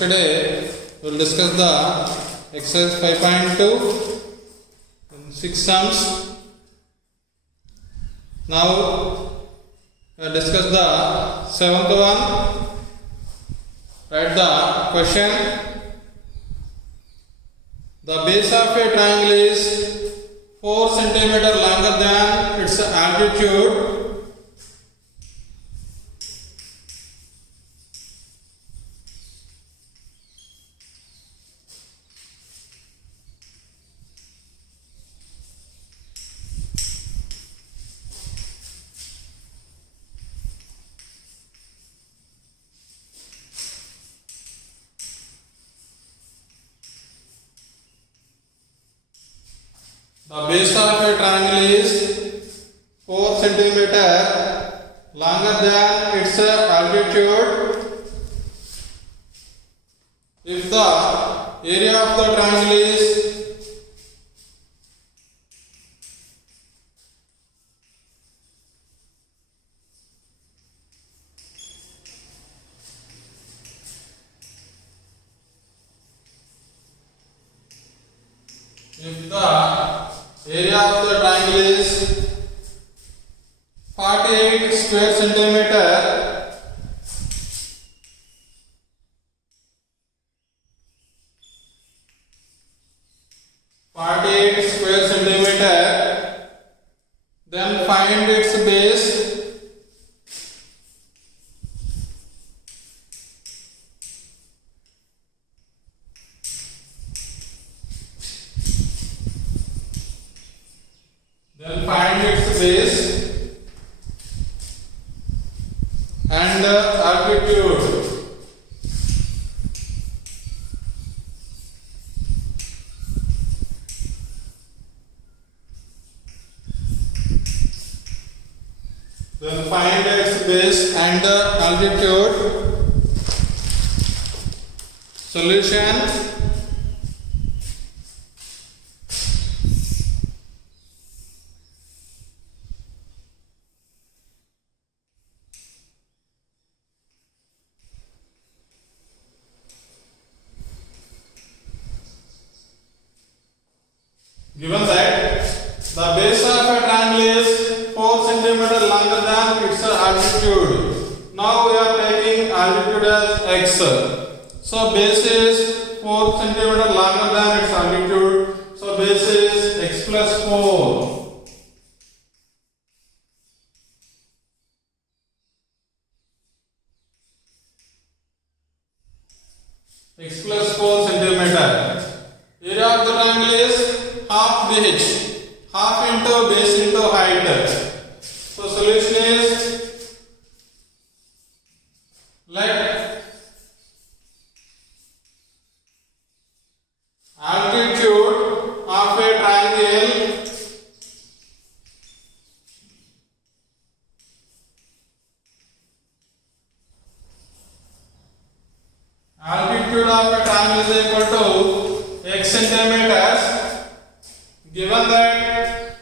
Yesterday we will discuss the exercise 5.2 in 6 sums. Now we will discuss the 7th one. Write the question. The base of a triangle is 4 centimeter longer than its altitude. The base of a triangle is 4 centimeter longer than its altitude. If the area of the triangle is area of the triangle is 48 square centimeter, then find its base. And altitude. Then find its base and altitude. Solution. Given that the base of a triangle is 4 centimeter longer than its altitude. Now we are taking altitude as x. So base is 4 centimeter longer than its altitude. So base is x plus 4. X plus 4 centimeter. Area of the triangle is half bh, half into base into height. So solution is, let altitude of a triangle is equal to x centimeters. Given that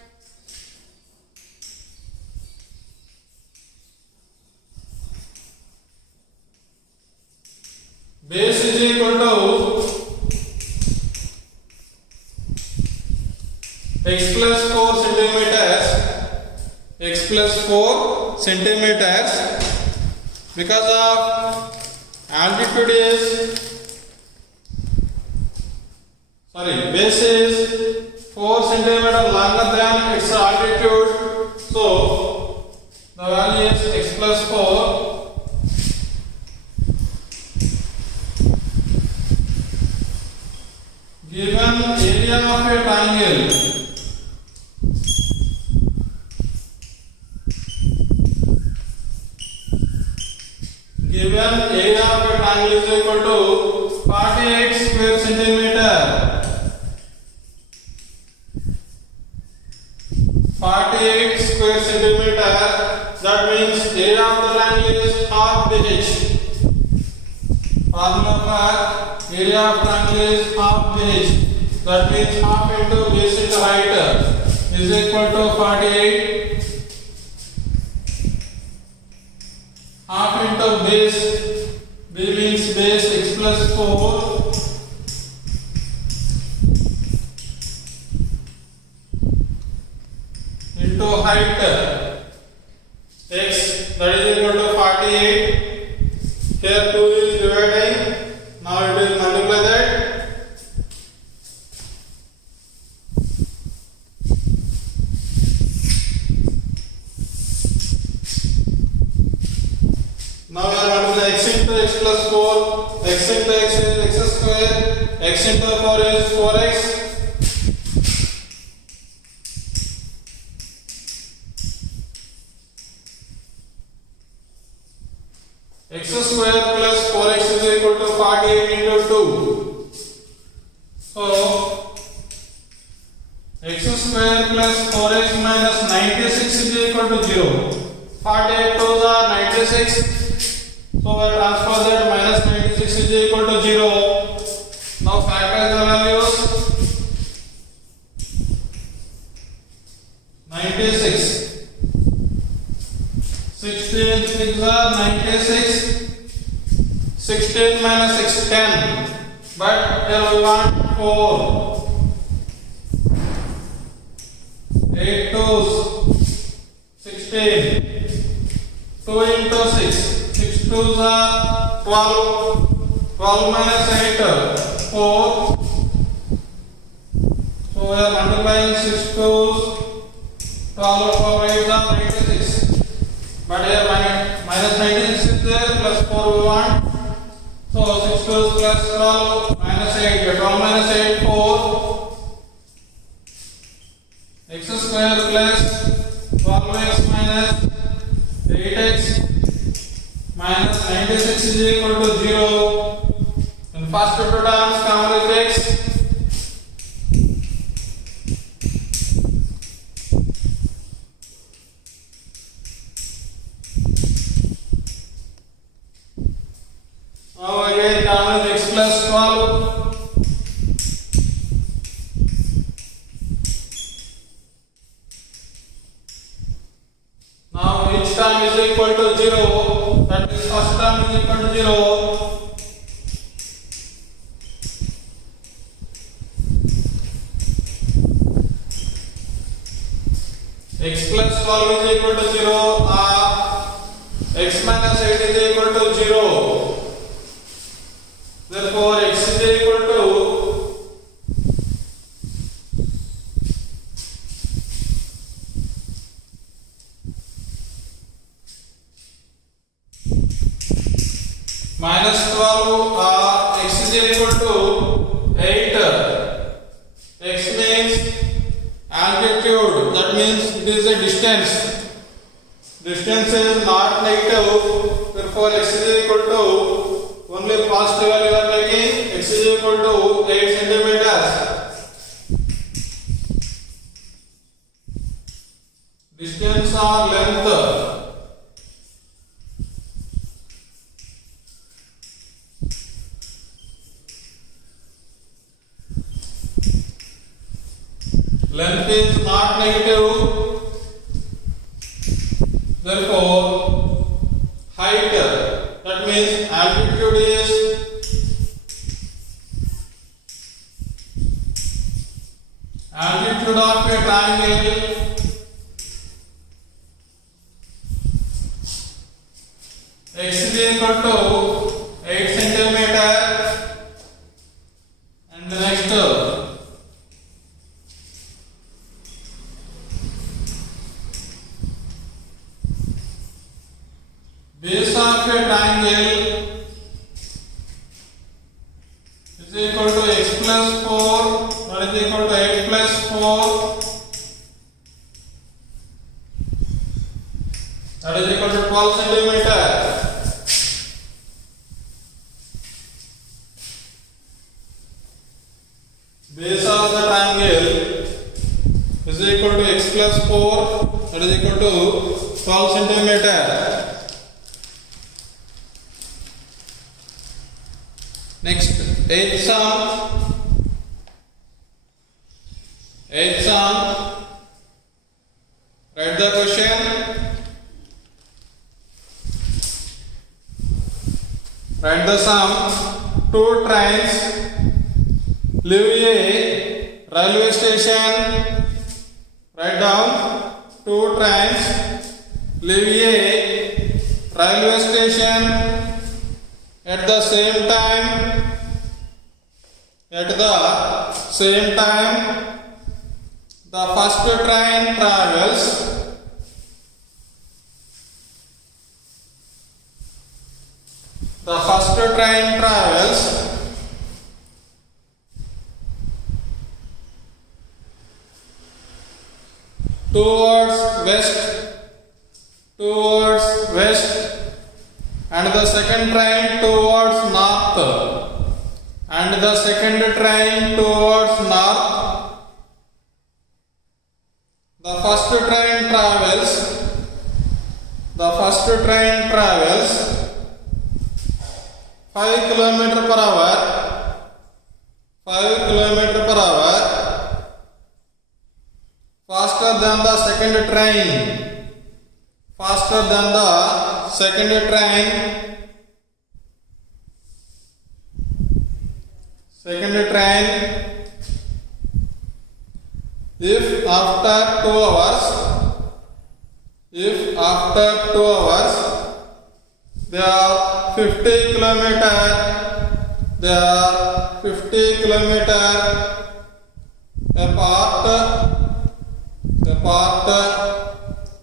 base is equal to x plus 4 centimeters, because of altitude is base is 4 centimeter longer than its altitude, so the value is x plus 4. Given area of a triangle, is equal to 48 square centimeter. 48 square centimeter, that means area of the triangle is half bh. Formula for area of triangle is half bh. That means half into base into height is equal to 48. Half into base, b means base, x plus 4 into height x, that is equal to 48. Here 2 is dividing. Now it will multiply that. Now we are multiplying x into x plus 4. X into x is x square. X into 4 is 4x. X square plus 4x is equal to 48 into 2. So, x square plus 4x minus 96 is equal to 0. 48 2s are 96. So, we transfer that minus 96 is equal to 0. Now, factorize the values. 96. 16 6 are 96. 16 minus 6 10. But here we want 4. 8 2s 16. 2 into 6. 6 2s are 12. 12 minus 8 4. So we are multiplying 6 2s. 12 4 8 are 96. But here minus 96 is there, plus 4 we want. So 6 2 plus 12 minus 8. 12 minus 8 4. X square plus 12x minus 8x minus 96 is equal to 0. In first two terms come with x. Now again come with x plus 12. Now each term is equal to 0. That means first term is equal to 0. X plus 12 is equal to 0 or x minus 8 is equal to 0. Therefore, x is equal to minus 12 or x is equal to 8. X means altitude, that means it is a distance. Distance is not negative, therefore x is equal to only positive value we are taking. X is equal to 8 centimeters. Distance or length. Length is not negative, therefore height, that means altitude is altitude of a triangle x is equal to 8 centimeter, and the next base of a triangle is equal to x plus 4, that is equal to 8 plus 4, that is equal to 12 centimeter. Base of the triangle is equal to x plus 4, that is equal to 12 centimeter. Next, eighth sum. Write the question. Write the sum. two trains leave a railway station. Write down, two trains leave a railway station at the same time. At the same time, the first train travels. The first train travels towards west, and the second train towards north, and the second train towards north. The first train travels 5 km per hour, faster than the second train, if after 2 hours they are 50 kilometer apart,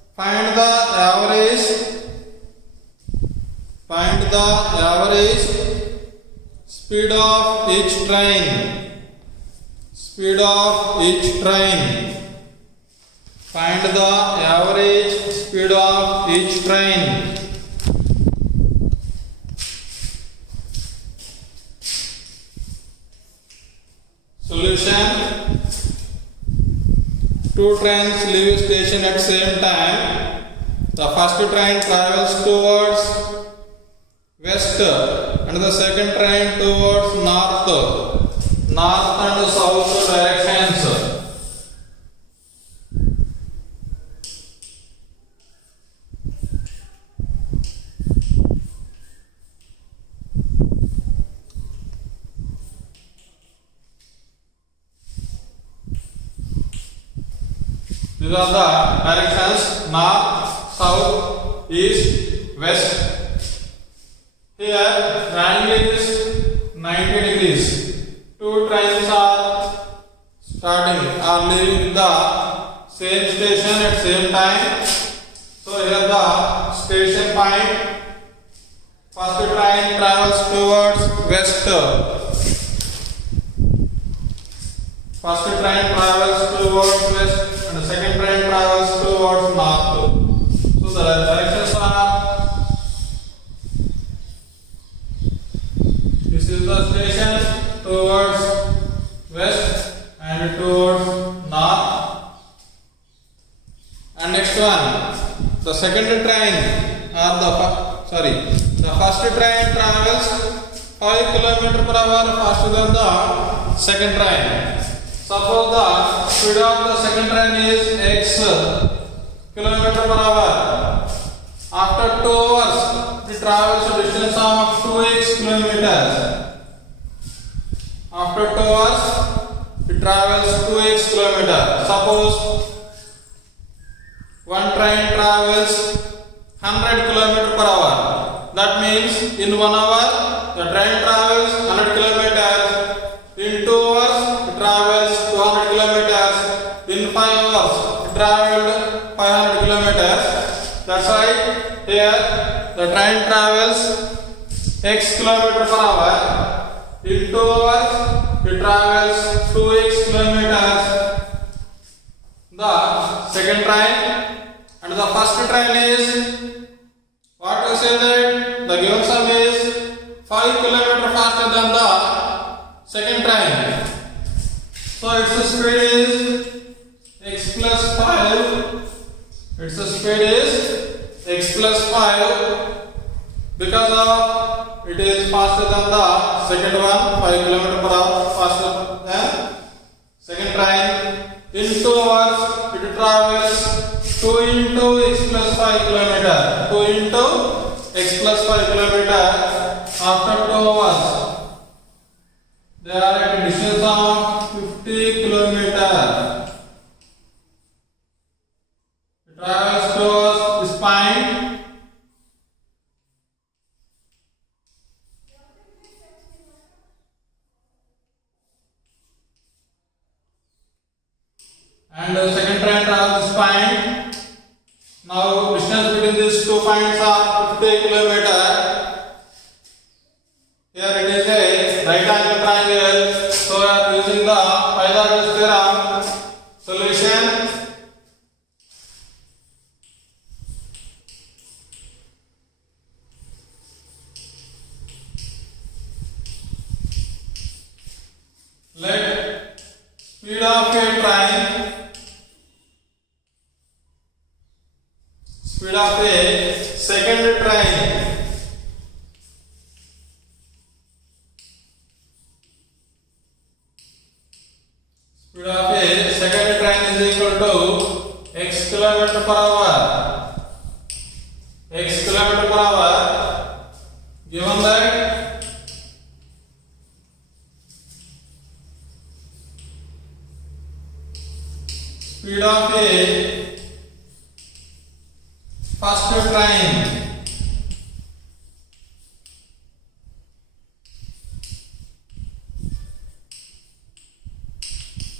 find the average speed of each train. Find the average speed of each train. Solution: two trains leave station at same time. The first train travels towards west and the second train towards north and south directions. These are the directions: north, south, east, west. Here angle is 90 degrees. Two trains are leaving the same station at same time. So here the station point. First train travels towards west. And the second train travels towards north. So the directions are: this is the station towards west and towards north. And next one, the second train the first train travels 5 km per hour faster than the second train. Suppose the speed of the second train is x km per hour. After 2 hours, it travels a distance of 2x kilometers. After 2 hours, it travels 2x kilometers. Suppose one train travels 100 km per hour. That means in 1 hour, the train travels 100 kilometers. In 2 hours, it travels 200 kilometers. In 5 hours, it traveled 500 kilometers. That's why here the train travels x kilometer per hour. In 2 hours, it travels 2x kilometers. The second train and the first train is, what we say that the given sum is 5 kilometer faster than the second train. So its speed is x plus 5. Its speed is x plus 5 because of it is faster than the second one, 5 km per hour faster than second train. In 2 hours, it travels 2 into x plus 5 kilometer. 2 into x plus 5 kilometer after 2 hours. travels towards the spine. And the second train travels the spine. Now distance between these 2 points are 50 km. Here it is a right angle triangle. So we are using the Pythagoras theorem. Solution. Let speed of a train, speed of a second train, speed of a second train is equal to x kilometer per hour. X kilometer per hour. Given that speed of a first train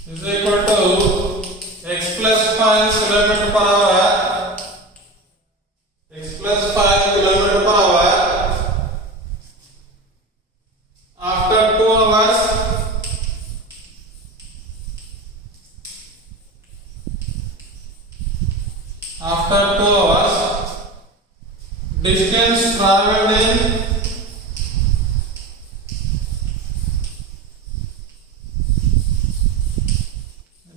is equal to x plus 5 km per hour. X plus 5 km per hour. After 2 hours, after 2 hours, distance traveled in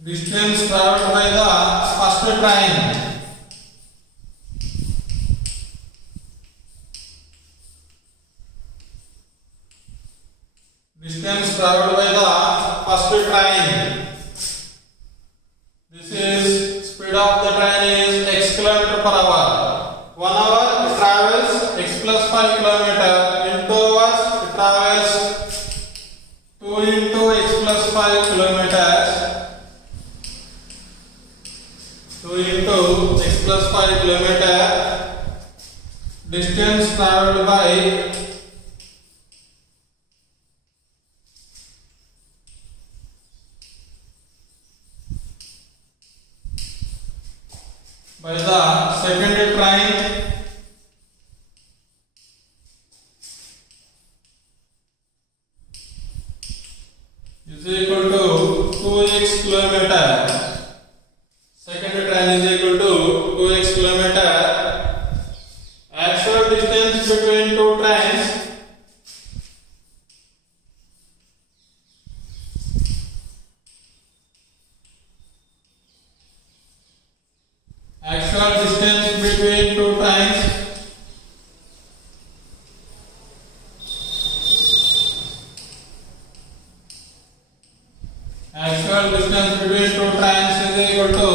distance traveled by the first train. Distance traveled by the first train. This is speed of the train is x km per hour. 1 hour it travels x plus 5 km. In 2 hours it travels 2 into x plus 5 kilometers. 2 into x plus 5 kilometer. Distance traveled by the second train is equal to 2x kilometer. Second train is equal to 2x kilometer. Actual distance between 2 trains Actual distance between 2 trains is equal to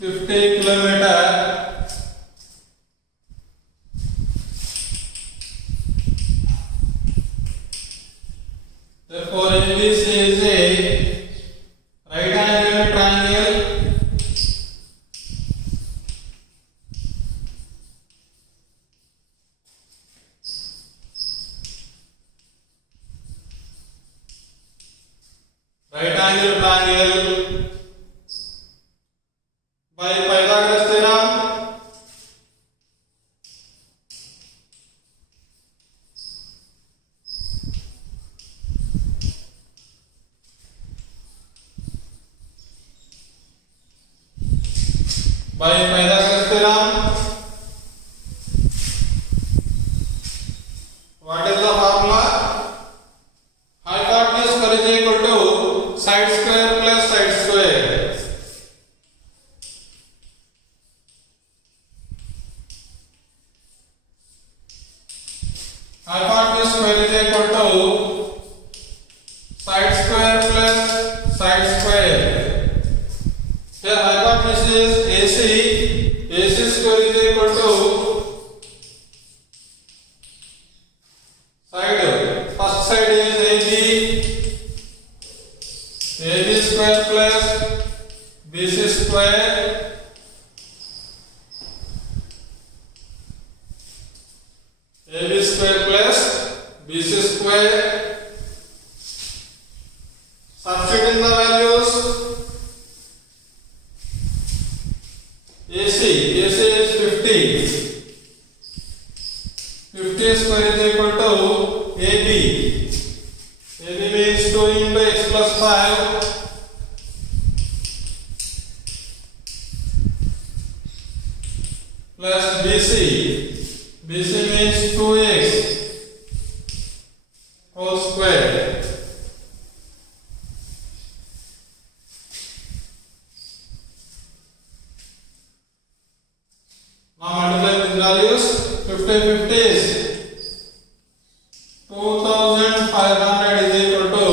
50 km. Therefore, ABC is a right angle triangle. Right angle triangle by Pythagoras theorem. By Pythagoras theorem. What is the formula? Hypotenuse square is equal to side square plus side square. Hypotenuse square is equal to side square plus side square. Here hypotenuse is AC. AC square is equal to side. First side is AB. AB square plus BC BC square AB square plus BC square. Substituting the values. AC is 50. 50 square is equal to AB. AB means 2 into x plus 5 plus BC. BC means 2x whole square. Now multiply these values. 50 is 2500 is equal to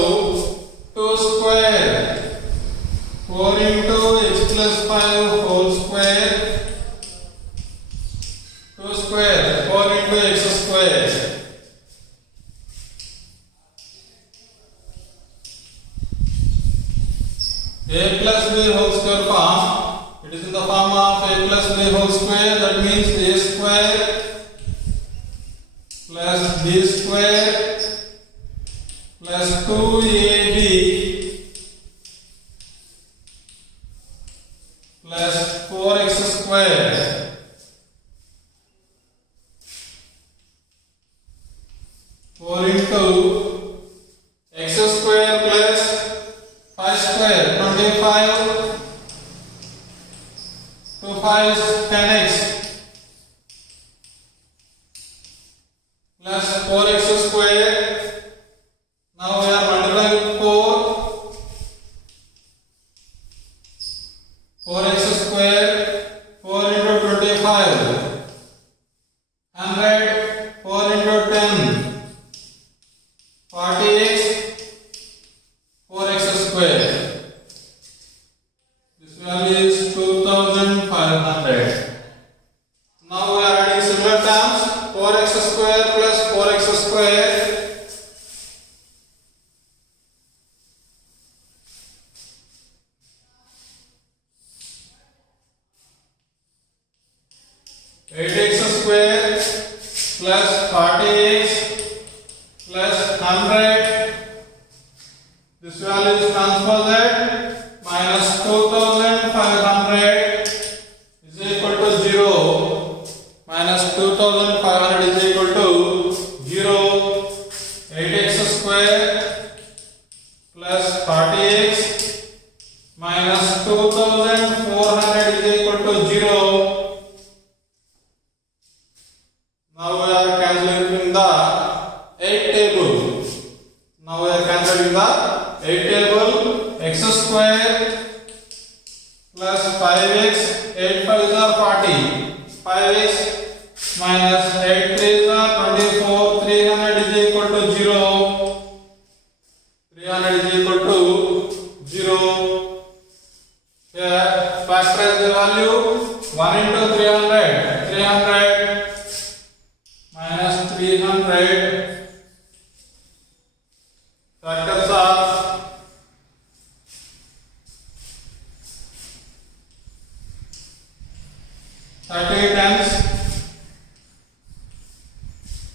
2 square. 4 into x plus 5 whole square. 2 square. 4 into x square. A plus b whole square form. It is in the form of a plus b whole square. That means a square plus b square plus 2ab plus 4x square. Four into x square plus 5 square 25. 2 5 10x plus 4x square. Now we are multiplying 4x square. 4 into 25 100. 4 into 10 40x. 4x square. This value is 2500. Now we are adding similar terms. 4x square plus 4x square. X square plus 40x plus 100. This value is transposed. Minus 2500 is equal to 0. Minus 2500 is equal to 0. 8x square plus 40x minus 2400 is equal to 0. Now we are cancelling the 8 table. Now we are cancelling the 8 table. X square plus 5x. 8 5s are 40. 5x minus 8 3s are 24. 300 is equal to 0. 300 is equal to 0. Here factorize the value. 1 into 300. 300 minus 300. Factors are 30 times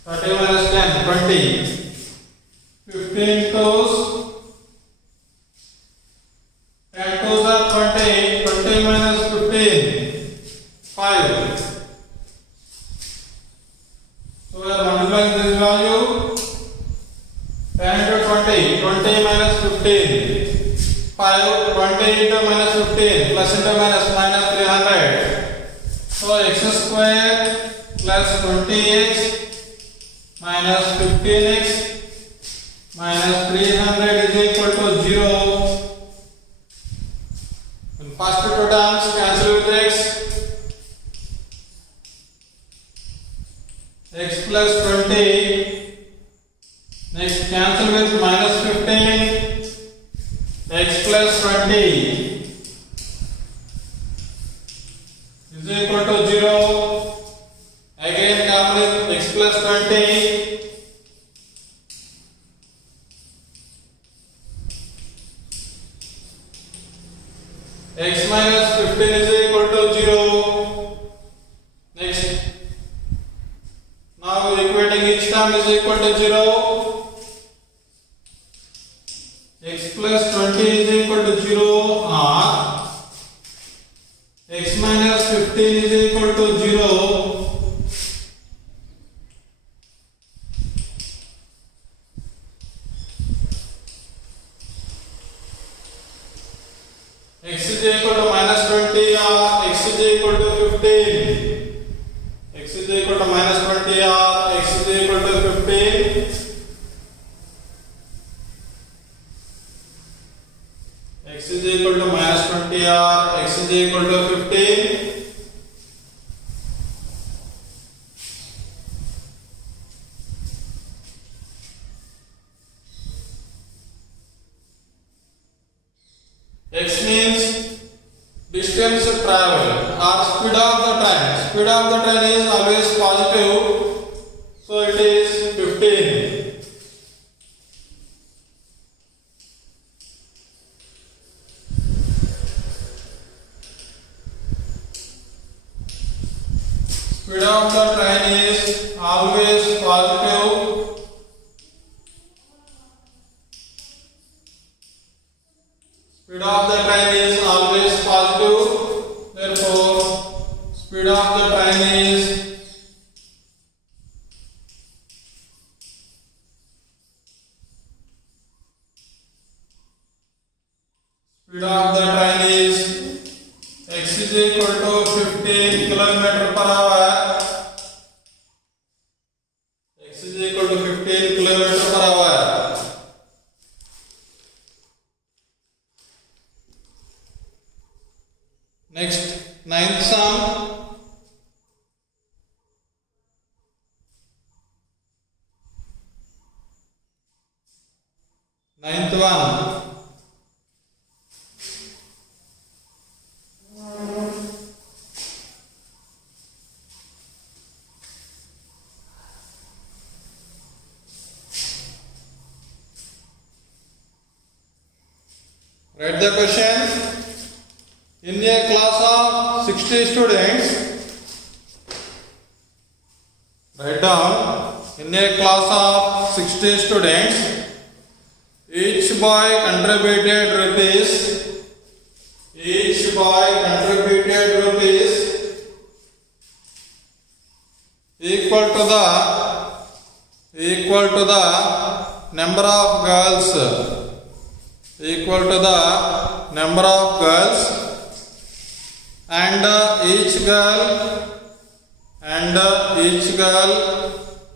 30 minus 10 20. 15 twos. 10 twos are 20. 20 minus 15 5. So we are multiplying this value. 10 into 20. 20 minus 15 5. 20 into minus 15 plus into minus 300. So x square plus 20x minus 15x minus 300 is equal to 0. And first two terms cancel with x. X plus 20. Next cancel with minus 15. X plus 20 is equal to 0. Again cancel with x plus 20. X minus 15 is equal to 0. Next. Now equating each term is equal to 0. X plus 20 is equal to 0 or x minus 15 is equal to 0. X is equal to minus 20 or x is equal to 15. X is equal to minus 20 or x is equal to 15. X is equal to minus 20 or x is equal to 15. X means distance traveled or speed of the train. Speed of the train is always positive, so it is 15. Speed of the train is always positive. Speed of the train is always positive. Therefore, speed of the train is x is equal to 15 km per hour. X is equal to 15 km per hour. Next, ninth sum. Ninth one. Write the question. In a class of 60 students, write down, in a class of 60 students, each boy contributed rupees, each boy contributed rupees equal to the number of girls, equal to the number of girls, and each girl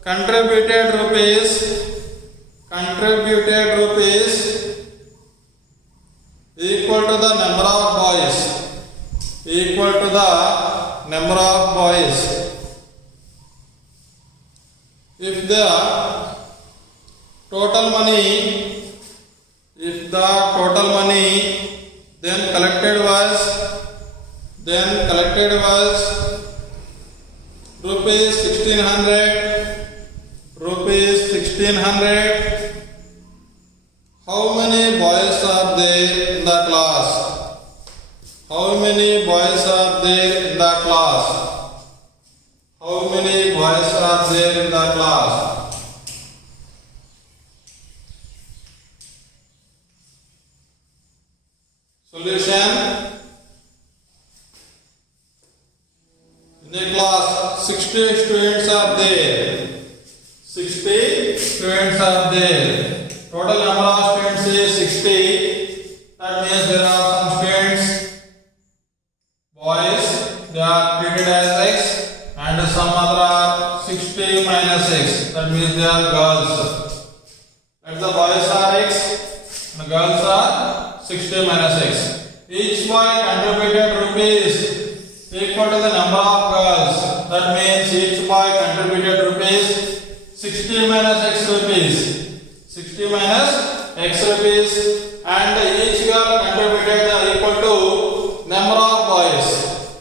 contributed rupees equal to the number of boys, equal to the number of boys. If the total money then collected was rupees 1600, how many boys are there in the class? How many boys are there in the class? How many boys are there in the class? Solution. In a class 60 students are there. 60 students are there. Total number of students is 60. That means there are some students, boys, they are treated as X, and some other are 60 minus X. That means they are girls. And the boys are X and girls are 60 minus X. Each boy contributed rupees equal to the number of girls. That means each boy contributed rupees 60 minus X rupees. 60 minus X rupees, and each girl contributed equal to number of boys.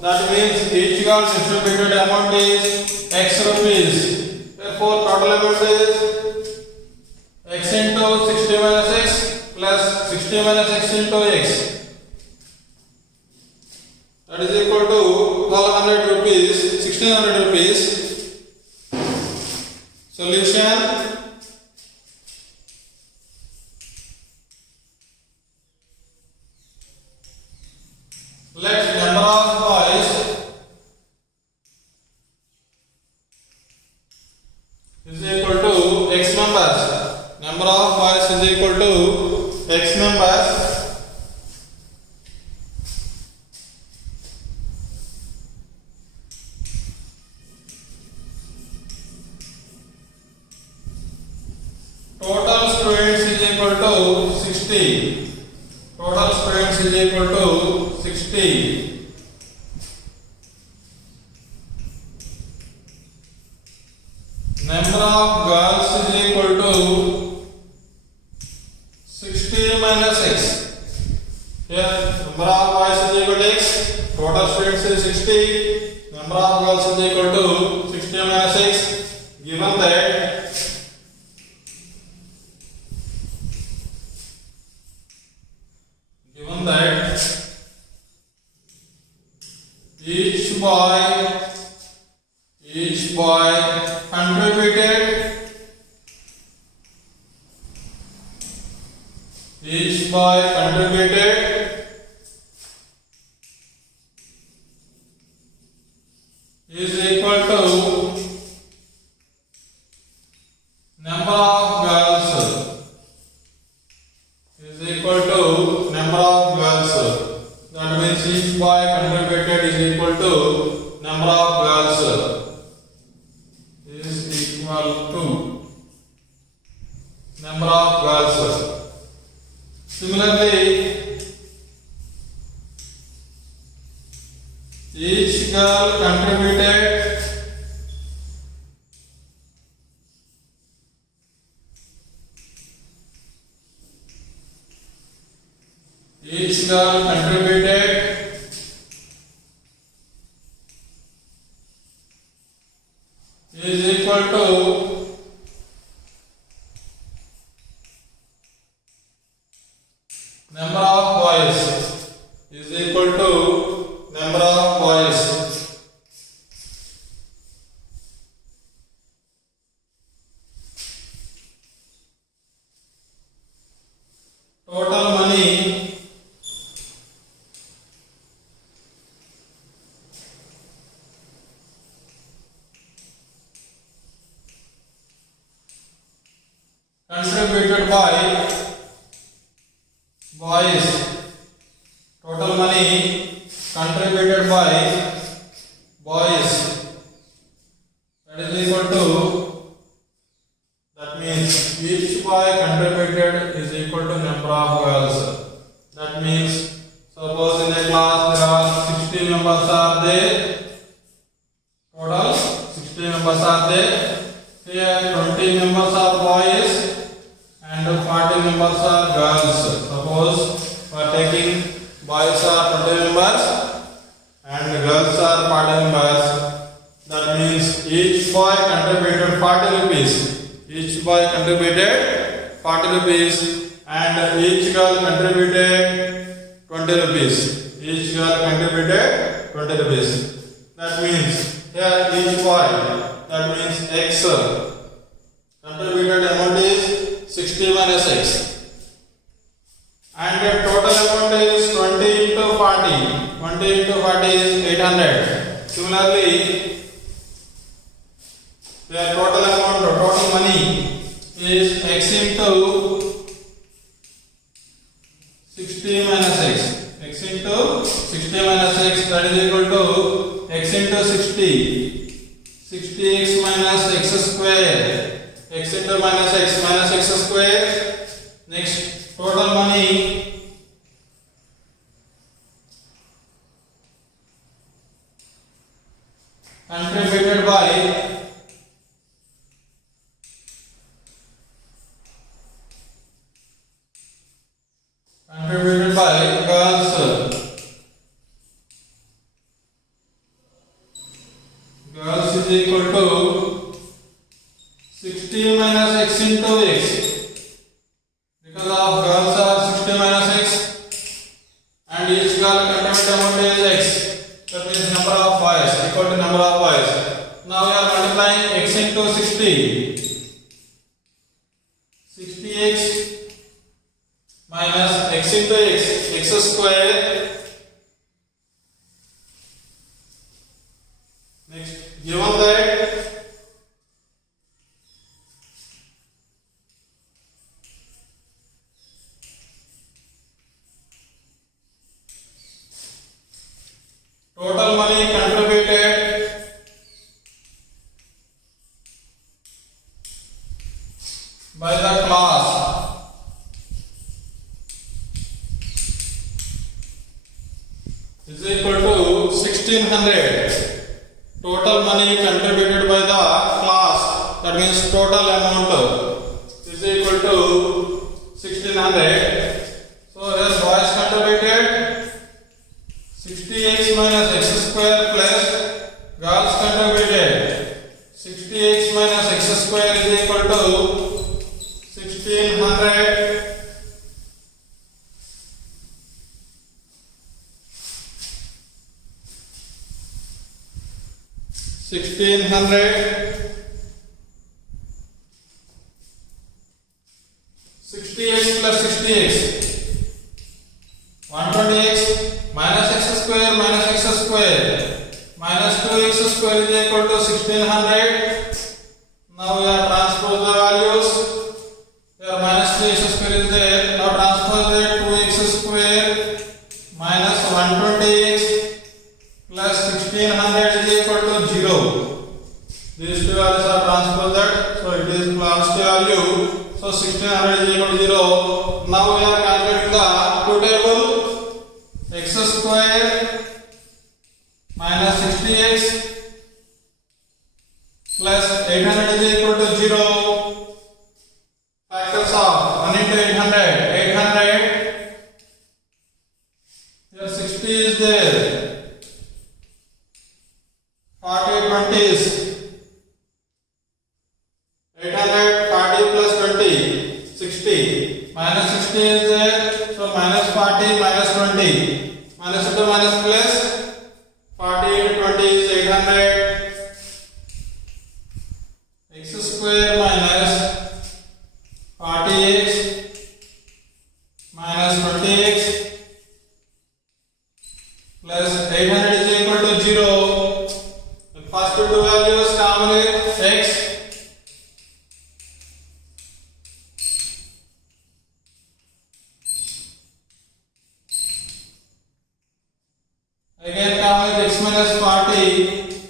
That means each girl distributed amount is X rupees. Therefore, total amount is X into 60 minus X plus 60 minus X into X. that is equal to 1200 rupees, 1600 rupees. Solution. Let number of boys is equal to x members. Number of boys is equal to x members. Total students is equal to 60. Total students is equal to 60. Number of girls is equal to 60 minus x. Here number of boys is equal to x. Total students is 60. Number of girls is equal to 60 minus x. Given that each boy contributed is equal to number of girls is equal to number of girls. That means each boy contributed is equal to number of girls is equal to number of girls. Similarly, each girl contributed is equal to number of boys is equal to number of boys. Total money contributed by boys. Total money contributed by boys, that is equal to, that means each boy contributed is equal to number of girls. That means suppose in a class there are 60 members are there. Total 60 members are there. Here 20 members are boys and 40 members are girls. Suppose we are taking boys are 20 members and girls are 40 members. That means each boy contributed 40 rupees. Each boy contributed 40 rupees and each girl contributed 20 rupees. Each girl contributed 20 rupees. That means here each boy, that means x contributed amount is 60 minus x, and the total amount is 20 into 40. 20 into 40 is 800. Similarly, the total amount, the total money is x into 60 minus x. X into 60 minus x, that is equal to x into 60. 60x minus x square. X into minus x square. Next, total money contributed by girls. Girls is equal to 60 minus x into x. Because of girls are 60 minus x and each girl contributed amount is x. That means number of boys equal to number of boys. Now we are multiplying x into 60. 60x minus x into x square. Next, given that total money contributed by the class is equal to 1600. Total money contributed by the class, that means total amount is equal to 1600. So here boys contributed 60x minus x square plus girls contributed 60x minus x square is equal to 1600. $60x plus 60x 120x minus x square minus 2x square is equal to 1600. Now we are transpose the values. There minus 2x square is there. Now transpose the 2x square minus 120x plus 1600 is equal to 0. These two values are transposed, so it is constant value. So 1600 is equal to 0. Now we are calculating the two table. X square minus 60x plus 800 is equal to 0. Factors of 1 into 800. 800. Here 60 is there. 40 20s. 800 40 plus 20 60 minus 60 is there, so minus 40 minus 20 minus into minus plus 40 into 20 is 800. X square minus 40x minus 20x plus 800 is equal to 0. The first two values common x. Again come with x minus 40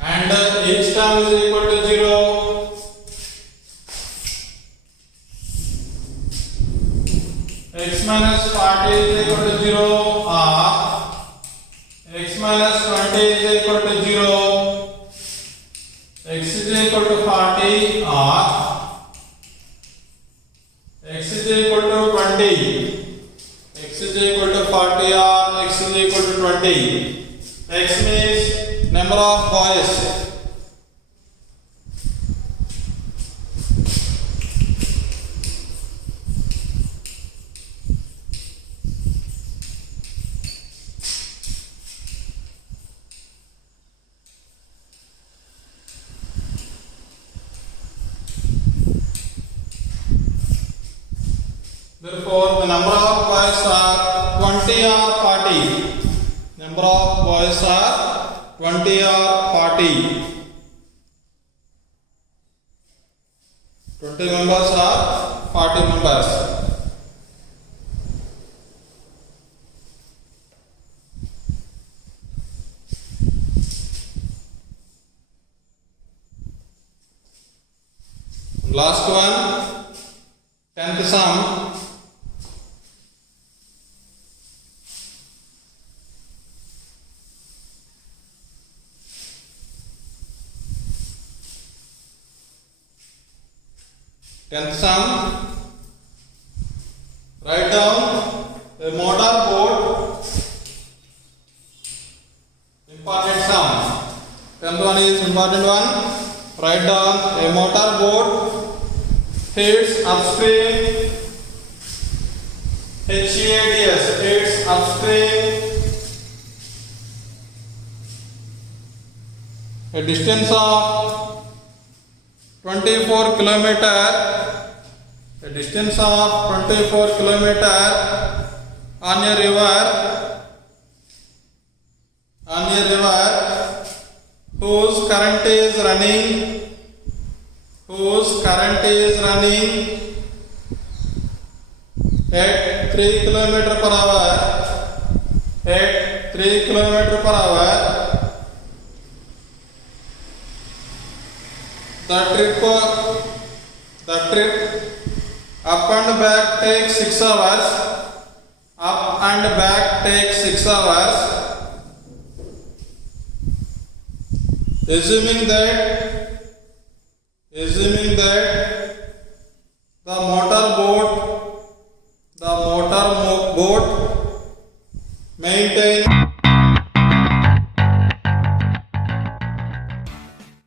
and each term is equal to 0. X minus 40 is equal to 0 or x minus 20 is equal to 0. X is equal to 40 or x is equal to 20. X is equal to 40 or x is equal to 20. X means number of boys. Therefore, the number of boys are 20 or 40. Number of boys are 20 or 40. 20 members or 40 members. Last one, 10th sum. Tenth sum, write down a motor boat. Important sum. Tenth one is important one. Write down a motor boat heads upstream HADS, it's upstream. A distance of 24 kilometer. A distance of 24 kilometer on a river. On a river whose current is running. Whose current is running at 3 km per hour. At 3 km per hour. The trip up and back takes 6 hours. Up and back takes 6 hours. Assuming that the motor boat maintains